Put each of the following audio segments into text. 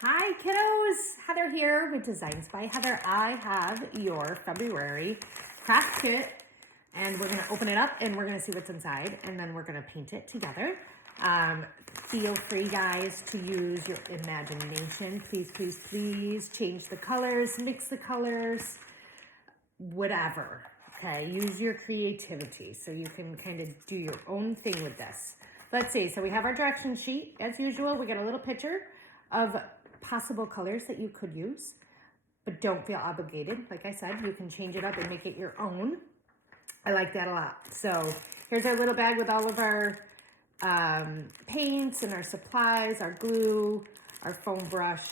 Hi kiddos, Heather here with Designs by Heather. I have your February craft kit and we're going to open it up and we're going to see what's inside and then we're going to paint it together. Feel free guys to use your imagination. Please, please, please change the colors, mix the colors, whatever. Okay, use your creativity so you can kind of do your own thing with this. Let's see, so we have our direction sheet as usual. We got a little picture of possible colors that you could use, but don't feel obligated. Like I said, you can change it up and make it your own. I like that a lot. So here's our little bag with all of our paints and our supplies, our glue, our foam brush,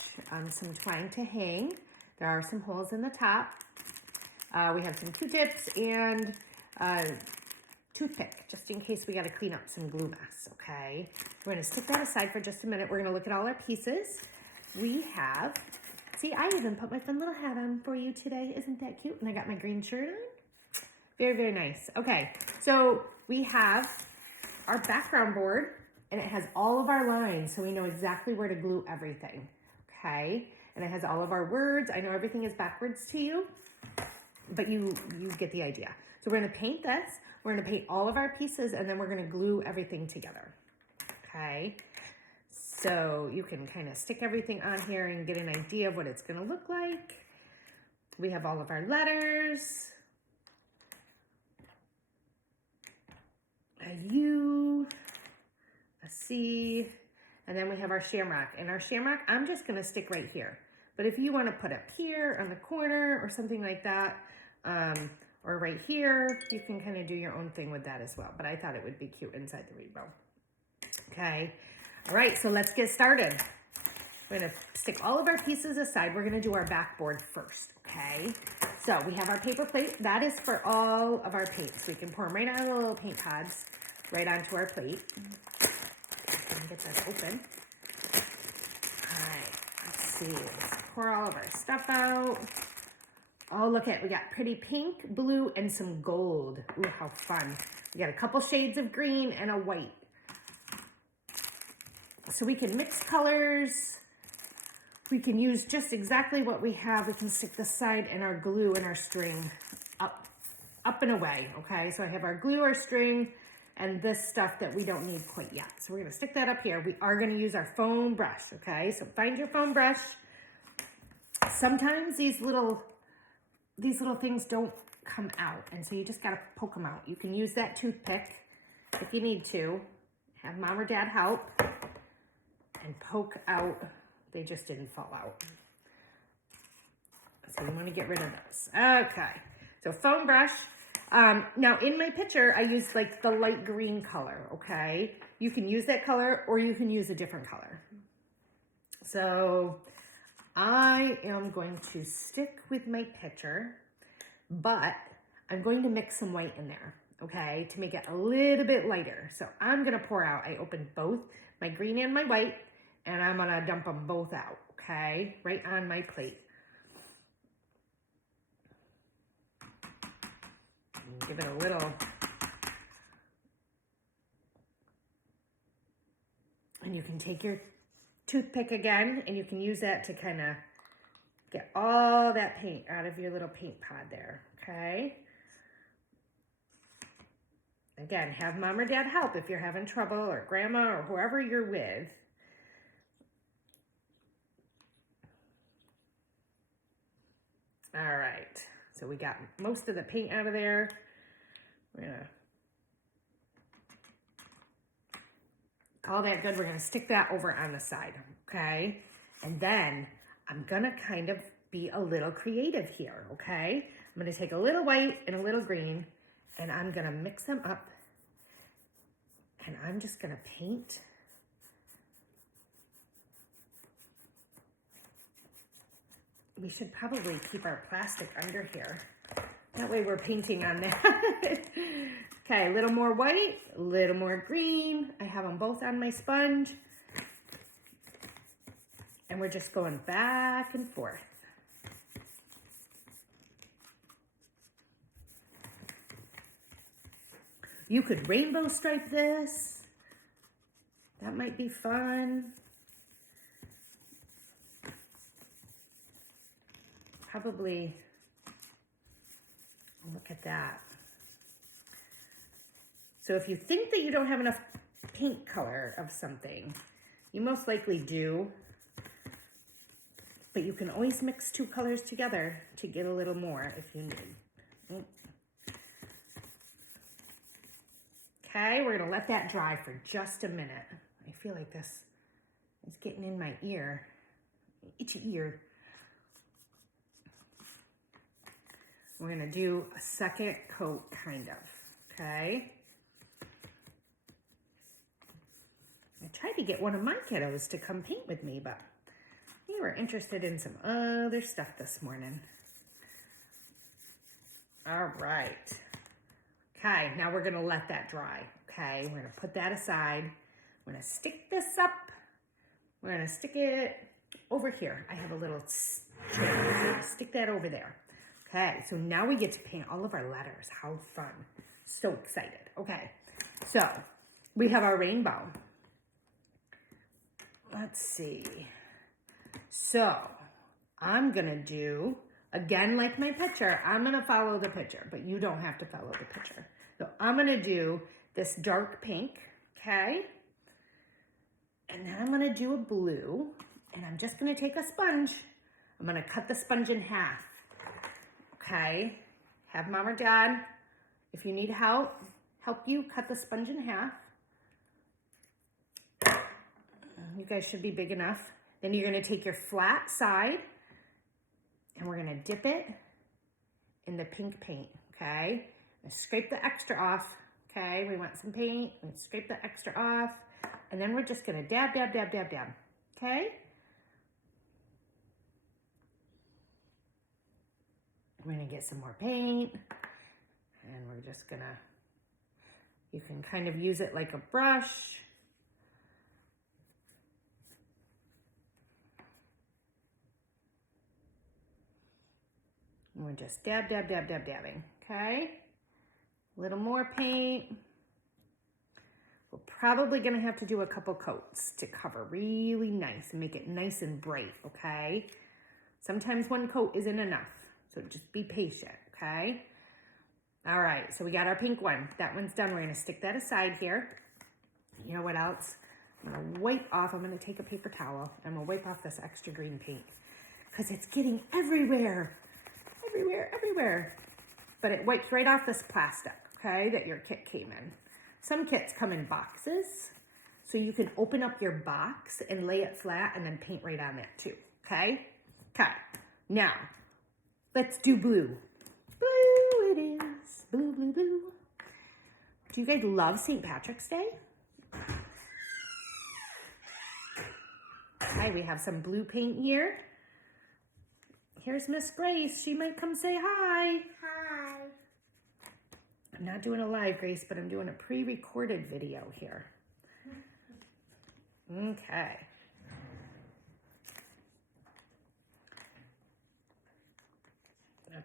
some twine to hang. There are some holes in the top. We have some Q-tips and toothpick, just in case we got to clean up some glue mess, okay? We're going to stick that aside for just a minute. We're going to look at all our pieces. We have, see, I even put my fun little hat on for you today. Isn't that cute? And I got my green shirt on. Very, very nice. Okay, so we have our background board, and it has all of our lines, so we know exactly where to glue everything, okay? And it has all of our words. I know everything is backwards to you, but you get the idea. So we're going to paint this. We're going to paint all of our pieces, and then we're going to glue everything together, okay? So you can kind of stick everything on here and get an idea of what it's going to look like. We have all of our letters. A U, a C, and then we have our shamrock. And our shamrock, I'm just going to stick right here. But if you want to put up here on the corner or something like that, or right here, you can kind of do your own thing with that as well. But I thought it would be cute inside the rainbow. Okay. All right, so let's get started. We're going to stick all of our pieces aside. We're going to do our backboard first, okay? So we have our paper plate. That is for all of our paints. We can pour them right out of the little paint pods, right onto our plate. Let me get this open. All right, let's see. Let's pour all of our stuff out. Oh, look at, we got pretty pink, blue, and some gold. Ooh, how fun. We got a couple shades of green and a white. So we can mix colors. We can use just exactly what we have. We can stick the side and our glue and our string up and away, okay? So I have our glue, our string, and this stuff that we don't need quite yet. So we're gonna stick that up here. We are gonna use our foam brush, okay? So find your foam brush. Sometimes these little things don't come out, and so you just gotta poke them out. You can use that toothpick if you need to. Have mom or dad help and poke out. They just didn't fall out. So you want to get rid of those. Okay, so foam brush. Now in my picture, I used like the light green color, okay? You can use that color or you can use a different color. So I am going to stick with my picture, but I'm going to mix some white in there, okay? To make it a little bit lighter. So I'm gonna pour out, I opened both my green and my white, and I'm gonna dump them both out, okay? Right on my plate. Give it a little. And you can take your toothpick again, and you can use that to kind of get all that paint out of your little paint pod there, okay? Again, have mom or dad help if you're having trouble, or grandma, or whoever you're with. All right, so we got most of the paint out of there. We're gonna, all that good, we're gonna stick that over on the side, okay? And then I'm gonna kind of be a little creative here, okay? I'm gonna take a little white and a little green, and I'm gonna mix them up, and I'm just gonna paint. We should probably keep our plastic under here. That way we're painting on that. Okay, a little more white, a little more green. I have them both on my sponge. And we're just going back and forth. You could rainbow stripe this. That might be fun. probably, look at that. So if you think that you don't have enough paint color of something, you most likely do, but you can always mix two colors together to get a little more if you need. Okay, we're gonna let that dry for just a minute. I feel like this is getting in my ear, itchy ear. We're gonna do a second coat, kind of, okay? I tried to get one of my kiddos to come paint with me, but they were interested in some other stuff this morning. All right. Okay, now we're gonna let that dry, okay? We're gonna put that aside. We're gonna stick this up. We're gonna stick it over here. I have a little tray. Stick that over there. Okay, so now we get to paint all of our letters. How fun. So excited. Okay, so we have our rainbow. Let's see. So I'm gonna do, again, like my picture, I'm gonna follow the picture, but you don't have to follow the picture. So I'm gonna do this dark pink, okay? And then I'm gonna do a blue, and I'm just gonna take a sponge. I'm gonna cut the sponge in half, okay? Have mom or dad, if you need help you cut the sponge in half. You guys should be big enough. Then you're gonna take your flat side and we're gonna dip it in the pink paint, okay? And scrape the extra off, okay? We want some paint, and scrape the extra off. And then we're just gonna dab, dab, dab, dab, dab, okay? We're gonna get some more paint and we're just gonna, you can kind of use it like a brush. And we're just dab, dab, dab, dab, dabbing, okay? A little more paint. We're probably gonna have to do a couple coats to cover really nice and make it nice and bright, okay? Sometimes one coat isn't enough, so just be patient, okay? All right, so we got our pink one. That one's done. We're gonna stick that aside here. You know what else? I'm gonna wipe off, I'm gonna take a paper towel. I'm gonna wipe off this extra green paint because it's getting everywhere. Everywhere. But it wipes right off this plastic, okay, that your kit came in. Some kits come in boxes, so you can open up your box and lay it flat and then paint right on it too, okay? Okay, now, let's do blue. Blue it is, blue, blue, blue. Do you guys love St. Patrick's Day? Hi, we have some blue paint here. Here's Miss Grace. She might come say hi. Hi. I'm not doing a live, Grace, but I'm doing a pre-recorded video here. Okay.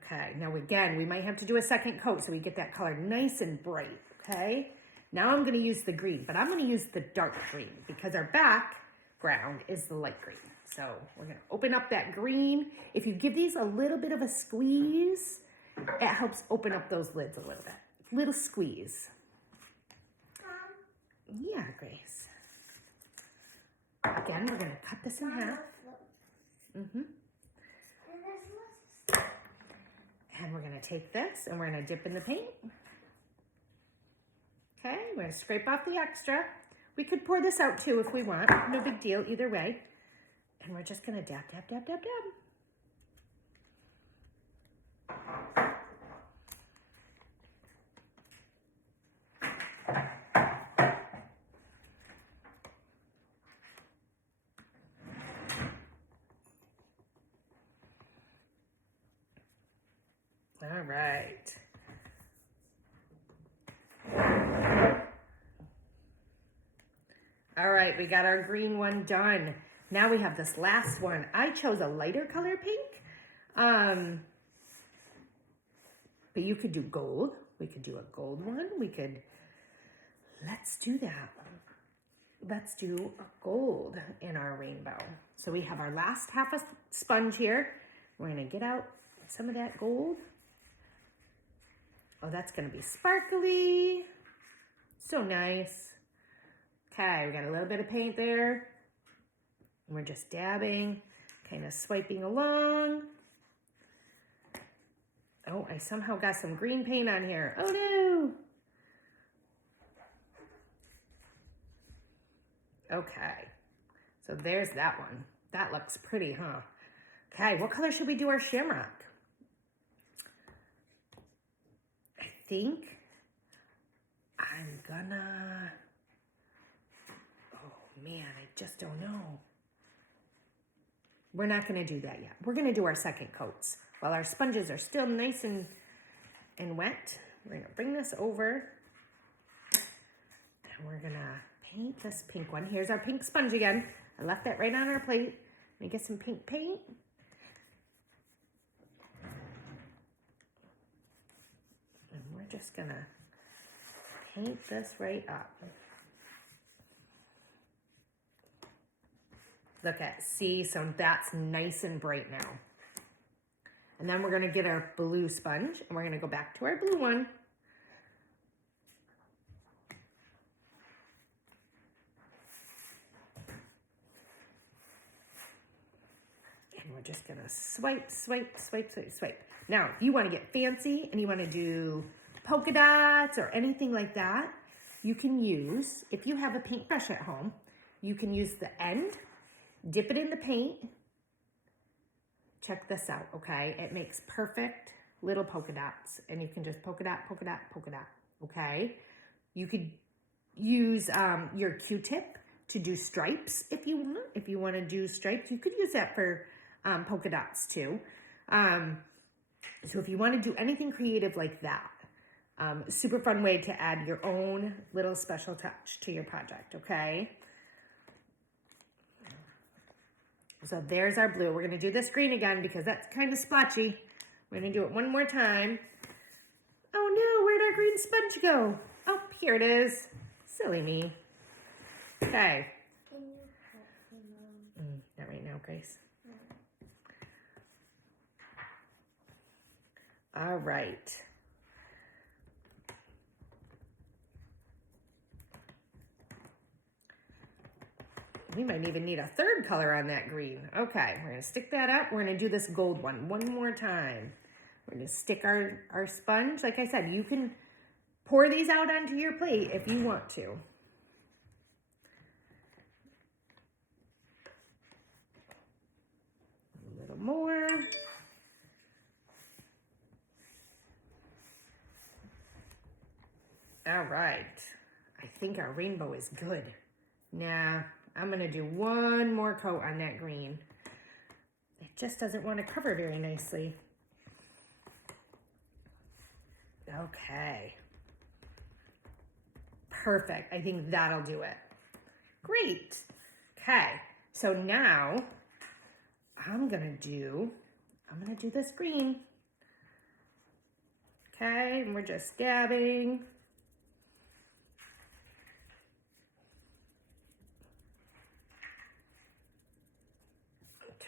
Okay, now again, we might have to do a second coat so we get that color nice and bright, okay? Now I'm gonna use the green, but I'm gonna use the dark green because our background is the light green. So we're gonna open up that green. If you give these a little bit of a squeeze, it helps open up those lids a little bit. Little squeeze. Yeah, Grace. Again, we're gonna cut this in half. And we're gonna take this and we're gonna dip in the paint. Okay, we're gonna scrape off the extra. We could pour this out too if we want. No big deal either way. And we're just gonna dab, dab, dab, dab, dab. All right. All right, we got our green one done. Now we have this last one. I chose a lighter color pink, but you could do gold. We could do a gold one. Let's do that. Let's do a gold in our rainbow. So we have our last half a sponge here. We're gonna get out some of that gold. Oh, that's gonna be sparkly. So nice. Okay, we got a little bit of paint there. And we're just dabbing, kind of swiping along. Oh, I somehow got some green paint on here. Oh no. Okay, so there's that one. That looks pretty, huh? Okay, what color should we do our shamrock? I think I'm gonna, oh man, I just don't know. We're not gonna do that yet. We're gonna do our second coats. While our sponges are still nice and wet, we're gonna bring this over and we're gonna paint this pink one. Here's our pink sponge again. I left that right on our plate. Let me get some pink paint. And we're just gonna paint this right up. Look at, see, so that's nice and bright now. And then we're gonna get our blue sponge and we're gonna go back to our blue one. And we're just gonna swipe, swipe, swipe, swipe, swipe. Now, if you wanna get fancy and you wanna do polka dots or anything like that, you can use, if you have a paintbrush at home, you can use the end, dip it in the paint. Check this out, okay? It makes perfect little polka dots. And you can just polka dot, polka dot, polka dot, okay? You could use your Q-tip to do stripes if you want. If you want to do stripes, you could use that for polka dots too. So if you want to do anything creative like that, super fun way to add your own little special touch to your project, okay? So there's our blue. We're gonna do this green again because that's kind of splotchy. We're gonna do it one more time. Oh no, where'd our green sponge go? Oh, here it is. Silly me. Okay. Not right now, Grace. All right. We might even need a third color on that green. Okay, we're gonna stick that up. We're gonna do this gold one more time. We're gonna stick our sponge. Like I said, you can pour these out onto your plate if you want to. A little more. All right, I think our rainbow is good. Nah. I'm gonna do one more coat on that green. It just doesn't want to cover very nicely. Okay. Perfect, I think that'll do it. Great. Okay, so now I'm gonna do this green. Okay, and we're just dabbing.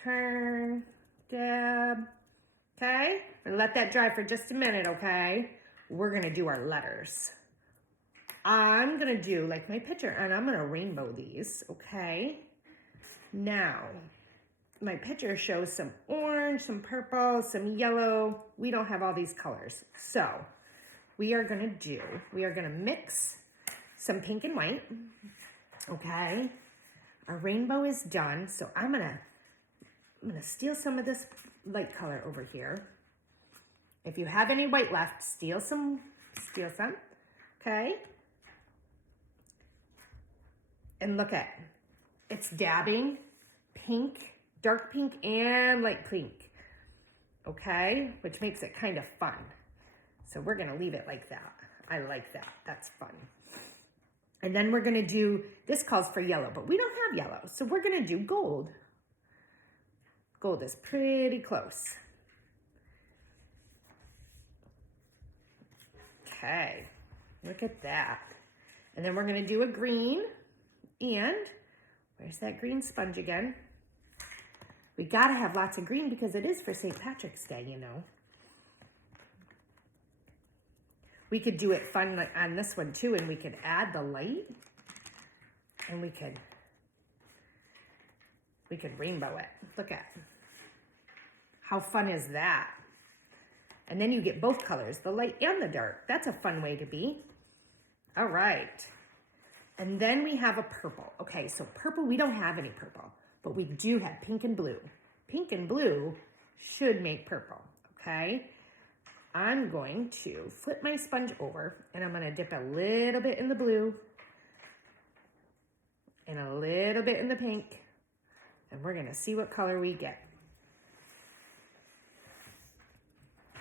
Turn, dab, okay? And let that dry for just a minute, okay? We're gonna do our letters. I'm gonna do like my picture and I'm gonna rainbow these, okay? Now, my picture shows some orange, some purple, some yellow. We don't have all these colors. So, we are gonna mix some pink and white, okay? Our rainbow is done, so I'm gonna steal some of this light color over here. If you have any white left, steal some, okay? And look at, it's dabbing pink, dark pink, and light pink, okay? Which makes it kind of fun. So we're gonna leave it like that. I like that, that's fun. And then we're gonna do, this calls for yellow, but we don't have yellow, so we're gonna do gold. Gold is pretty close. Okay, look at that. And then we're gonna do a green, and where's that green sponge again? We gotta have lots of green because it is for St. Patrick's Day, you know. We could do it fun on this one too, and we could add the light, and we could rainbow it. Look at how fun is that? And then you get both colors, the light and the dark. That's a fun way to be. All right. And then we have a purple. Okay, so purple, we don't have any purple, but we do have pink and blue. Pink and blue should make purple, okay? I'm going to flip my sponge over and I'm gonna dip a little bit in the blue and a little bit in the pink, and we're gonna see what color we get.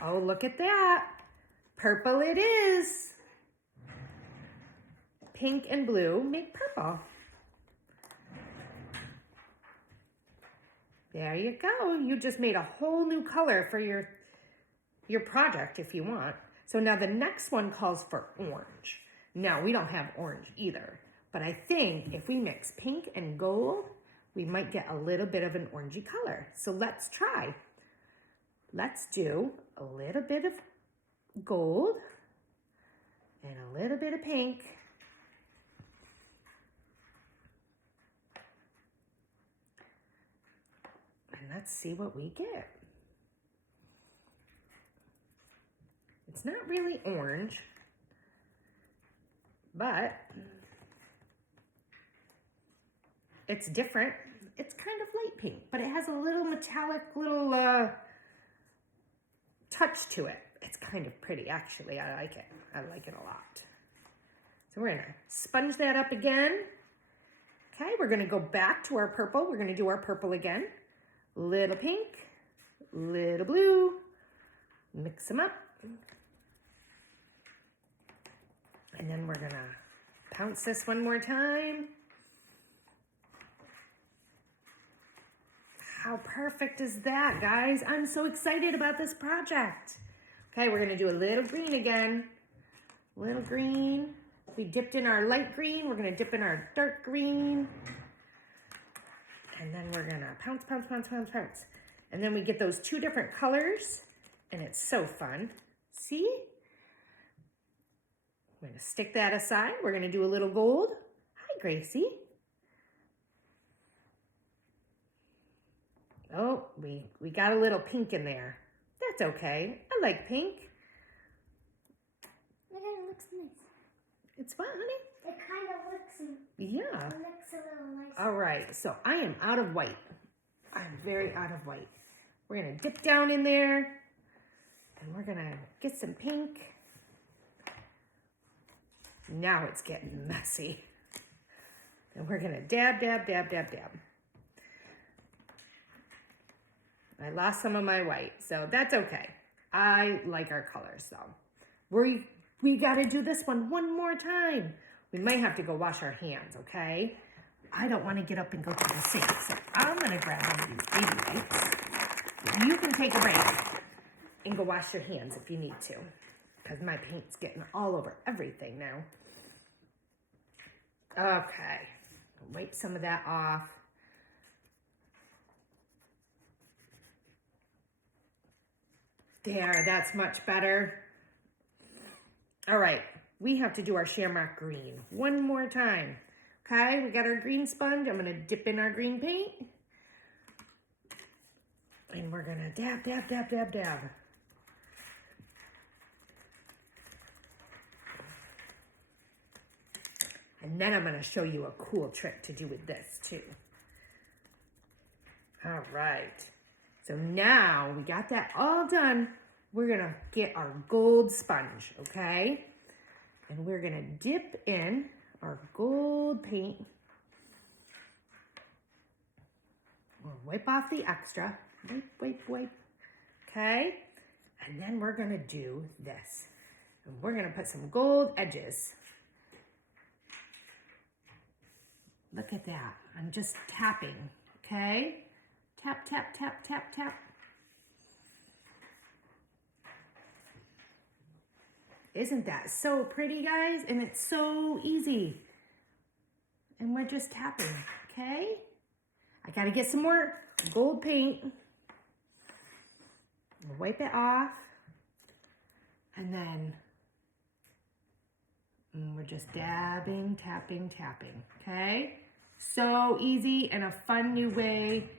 Oh, look at that. Purple it is. Pink and blue make purple. There you go. You just made a whole new color for your project if you want. So now the next one calls for orange. Now we don't have orange either, but I think if we mix pink and gold, we might get a little bit of an orangey color. So let's try. Let's do a little bit of gold and a little bit of pink. And let's see what we get. It's not really orange, but it's different. It's kind of light pink, but it has a little metallic touch to it. It's kind of pretty, actually. I like it. I like it a lot. So we're gonna sponge that up again. Okay, we're gonna go back to our purple. We're gonna do our purple again. Little pink, little blue. Mix them up. And then we're gonna pounce this one more time. How perfect is that, guys? I'm so excited about this project. Okay, we're gonna do a little green again. Little green. We dipped in our light green. We're gonna dip in our dark green. And then we're gonna pounce, pounce, pounce, pounce, pounce. And then we get those two different colors, and it's so fun. See? I'm gonna stick that aside. We're gonna do a little gold. Hi, Gracie. Oh, we got a little pink in there. That's okay. I like pink. Look at it, looks nice. It's what, honey? It kind of looks. Yeah. It looks a little nice. All right, so I am out of white. I'm very out of white. We're gonna dip down in there, and we're gonna get some pink. Now it's getting messy. And we're gonna dab, dab, dab, dab, dab. I lost some of my white, so that's okay. I like our colors, though. We gotta do this one more time. We might have to go wash our hands, okay? I don't want to get up and go to the sink, so I'm gonna grab one of these baby wipes. You can take a break and go wash your hands if you need to, because my paint's getting all over everything now. Okay, wipe some of that off. There, that's much better. All right, we have to do our shamrock green one more time. Okay, we got our green sponge. I'm gonna dip in our green paint. And we're gonna dab, dab, dab, dab, dab. And then I'm gonna show you a cool trick to do with this too. All right. So now we got that all done. We're gonna get our gold sponge, okay? And we're gonna dip in our gold paint. We'll wipe off the extra. Wipe, wipe, wipe. Okay? And then we're gonna do this. And we're gonna put some gold edges. Look at that. I'm just tapping, okay? Tap, tap, tap, tap, tap. Isn't that so pretty, guys? And it's so easy. And we're just tapping, okay? I gotta get some more gold paint. Wipe it off. And then we're just dabbing, tapping, tapping, okay? So easy and a fun new way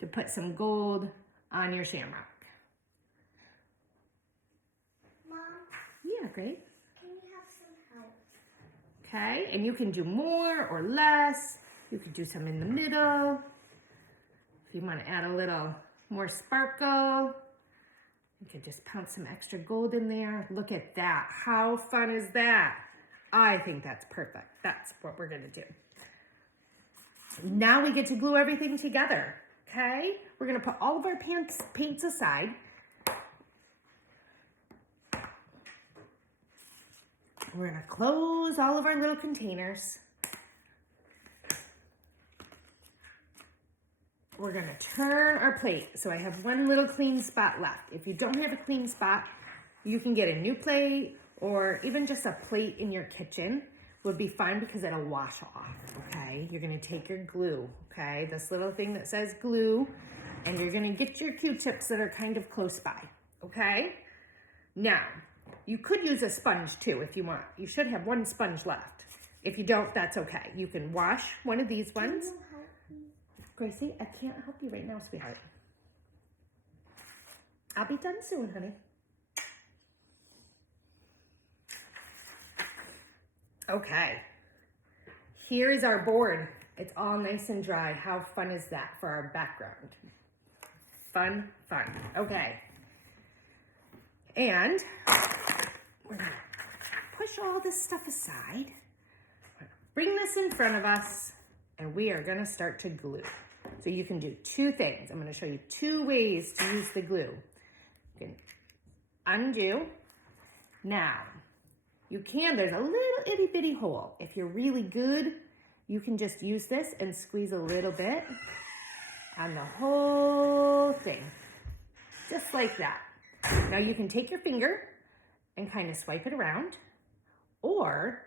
to put some gold on your shamrock. Mom, Yeah, great. can you have some help? Okay, and you can do more or less. You could do some in the middle. If you want to add a little more sparkle, you could just pound some extra gold in there. Look at that. How fun is that? I think that's perfect. That's what we're going to do. Now we get to glue everything together, okay? We're going to put all of our paints aside. We're going to close all of our little containers. We're going to turn our plate. So I have one little clean spot left. If you don't have a clean spot, you can get a new plate or even just a plate in your kitchen would be fine because it'll wash off, okay? You're going to take your glue, okay? This little thing that says glue, and you're going to get your Q-tips that are kind of close by, okay? Now, you could use a sponge too if you want. You should have one sponge left. If you don't, that's okay. You can wash one of these ones. Can you help me? Gracie, I can't help you right now, sweetheart. I'll be done soon, honey. Okay. Here is our board. It's all nice and dry. How fun is that for our background? Fun, fun. Okay. And we're gonna push all this stuff aside. Bring this in front of us, and we are gonna start to glue. So you can do two things. I'm gonna show you two ways to use the glue. You can undo. Now, there's a little itty bitty hole. If you're really good, you can just use this and squeeze a little bit on the whole thing. Just like that. Now you can take your finger and kind of swipe it around, or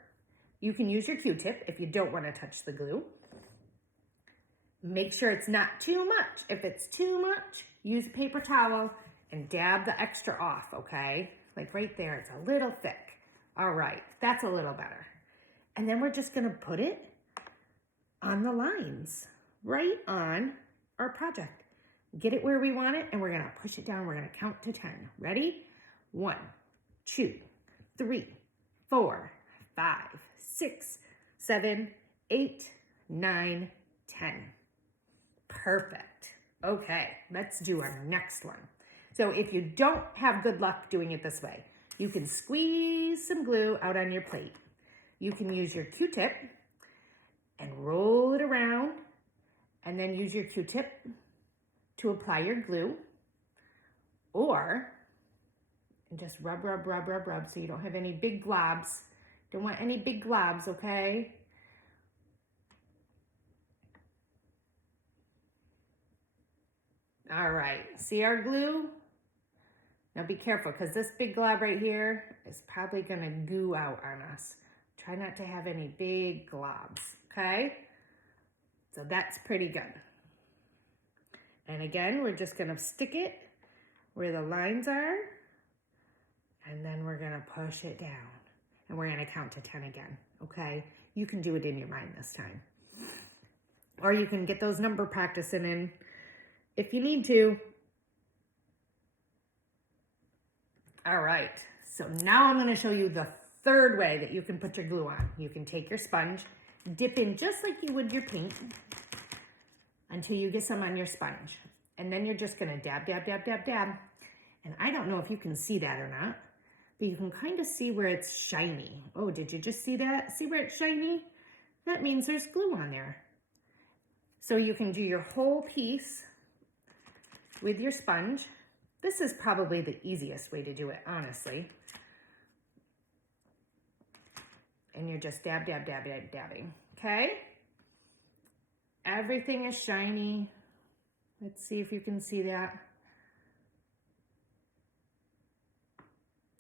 you can use your Q-tip if you don't want to touch the glue. Make sure it's not too much. If it's too much, use a paper towel and dab the extra off, okay? Like right there, it's a little thick. All right, that's a little better. And then we're just gonna put it on the lines, right on our project. Get it where we want it, and we're gonna push it down. We're gonna count to 10. Ready? 1, 2, 3, 4, 5, 6, 7, 8, 9, 10. Perfect. Okay, let's do our next one. So if you don't have good luck doing it this way, you can squeeze some glue out on your plate. You can use your Q-tip and roll it around, and then use your Q-tip to apply your glue, or just rub, rub, rub, rub, rub, so you don't have any big globs. Don't want any big globs, okay? All right, see our glue? Now be careful, because this big glob right here is probably gonna goo out on us. Try not to have any big globs, okay? So that's pretty good. And again, we're just gonna stick it where the lines are, and then we're gonna push it down. And we're gonna count to 10 again, okay? You can do it in your mind this time. Or you can get those number practicing in if you need to. All right, so now I'm gonna show you the third way that you can put your glue on. You can take your sponge, dip in just like you would your paint until you get some on your sponge. And then you're just gonna dab, dab, dab, dab, dab. And I don't know if you can see that or not, but you can kind of see where it's shiny. Oh, did you just see that? See where it's shiny? That means there's glue on there. So you can do your whole piece with your sponge. This is probably the easiest way to do it, honestly. And you're just dab, dab, dab, dab, dabbing, okay? Everything is shiny. Let's see if you can see that.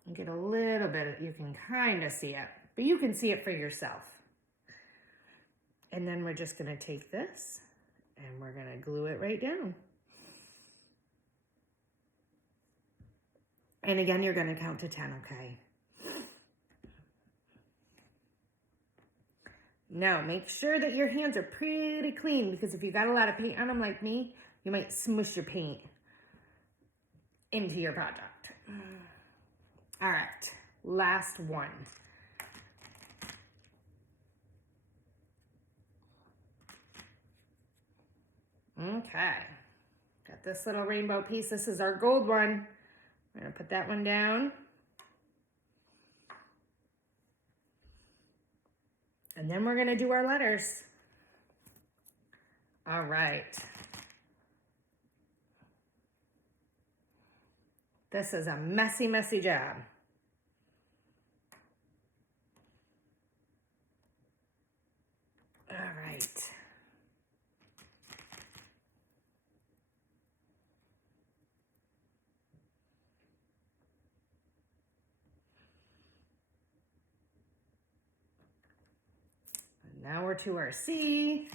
You get a little bit, you can kind of see it, but you can see it for yourself. And then we're just gonna take this and we're going to glue it right down. And again, you're going to count to 10, okay? Now, make sure that your hands are pretty clean, because if you got a lot of paint on them like me, you might smush your paint into your project. All right, last one. Okay, got this little rainbow piece. This is our gold one. We're gonna put that one down. And then we're gonna do our letters. All right. This is a messy, messy job. All right. And now we're to our C.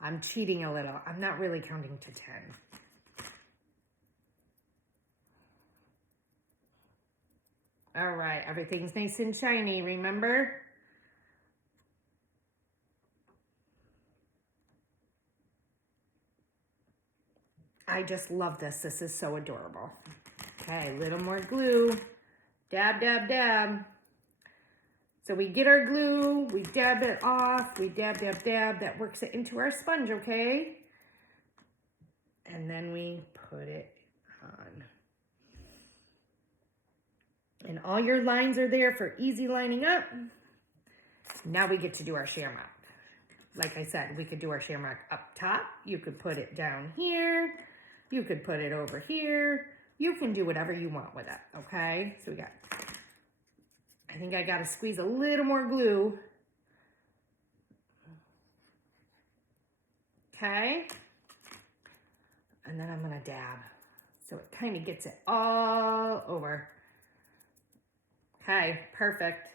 I'm cheating a little. I'm not really counting to 10. All right, everything's nice and shiny, remember? I just love this. This is so adorable. Okay, a little more glue. Dab, dab, dab. So we get our glue, we dab it off, we dab, dab, dab. That works it into our sponge, okay? And then we put it on. And all your lines are there for easy lining up. Now we get to do our shamrock. Like I said, we could do our shamrock up top. You could put it down here. You could put it over here. You can do whatever you want with it, okay? So we got, I think I gotta squeeze a little more glue. Okay? And then I'm gonna dab. So it kind of gets it all over. Okay, perfect.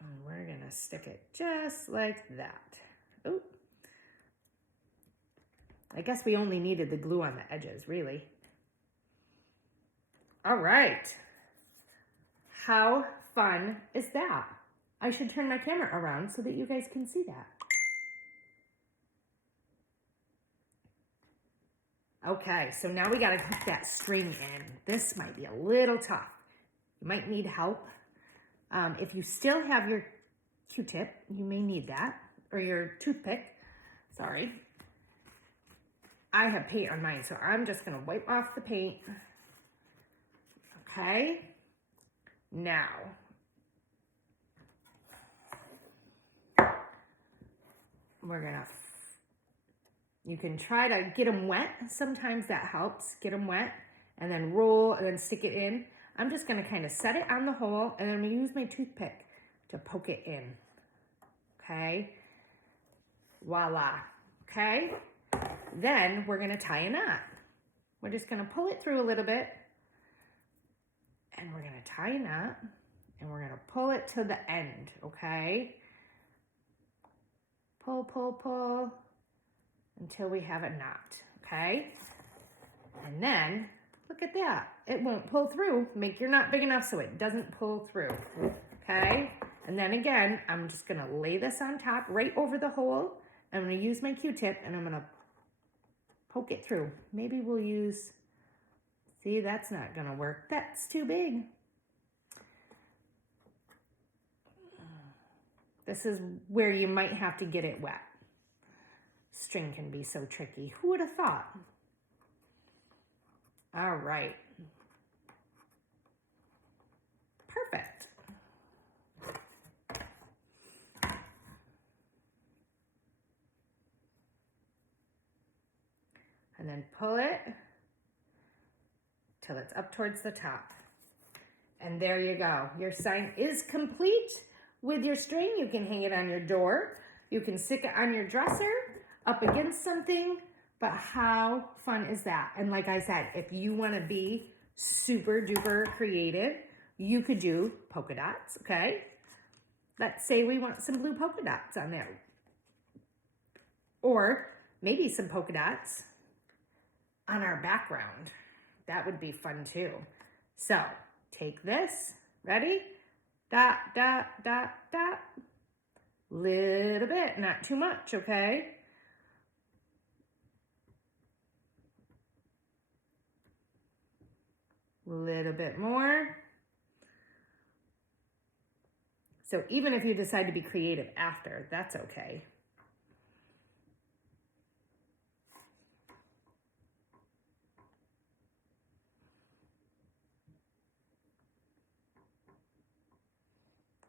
And we're gonna stick it just like that. Ooh. I guess we only needed the glue on the edges, really. All right. How fun is that? I should turn my camera around so that you guys can see that. Okay, so now we gotta hook that string in. This might be a little tough. You might need help. If you still have your Q-tip, you may need that, or your toothpick, sorry. I have paint on mine, so I'm just gonna wipe off the paint. Okay, now, we're gonna, you can try to get them wet. Sometimes that helps, get them wet, and then roll and then stick it in. I'm just gonna kind of set it on the hole, and then I'm gonna use my toothpick to poke it in, okay? Voila, okay? Then we're gonna tie a knot. We're just gonna pull it through a little bit, and we're gonna tie a knot, and we're gonna pull it to the end, okay? Pull, pull, pull, until we have a knot, okay? And then, look at that. It won't pull through. Make your knot big enough so it doesn't pull through, okay? And then again, I'm just gonna lay this on top, right over the hole. I'm gonna use my Q-tip, and I'm gonna poke it through. Maybe we'll use, see, that's not gonna work. That's too big. This is where you might have to get it wet. String can be so tricky. Who would have thought? All right. Perfect. And then pull it till it's up towards the top. And there you go. Your sign is complete with your string. You can hang it on your door. You can stick it on your dresser. up against something, but how fun is that? And like I said, if you want to be super duper creative, you could do polka dots, okay? Let's say we want some blue polka dots on there. Or maybe some polka dots on our background. That would be fun too. So take this, ready? Dot, dot, dot, dot. Little bit, not too much, okay? Little bit more. So even if you decide to be creative after, that's okay.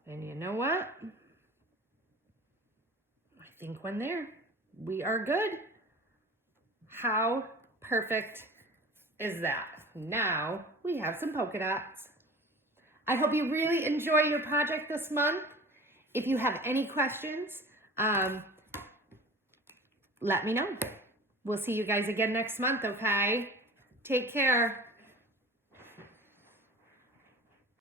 And you know what? I think when there, we are good. How perfect is that? Now we have some polka dots. I hope you really enjoy your project this month. If you have any questions, let me know. We'll see you guys again next month, okay? Take care.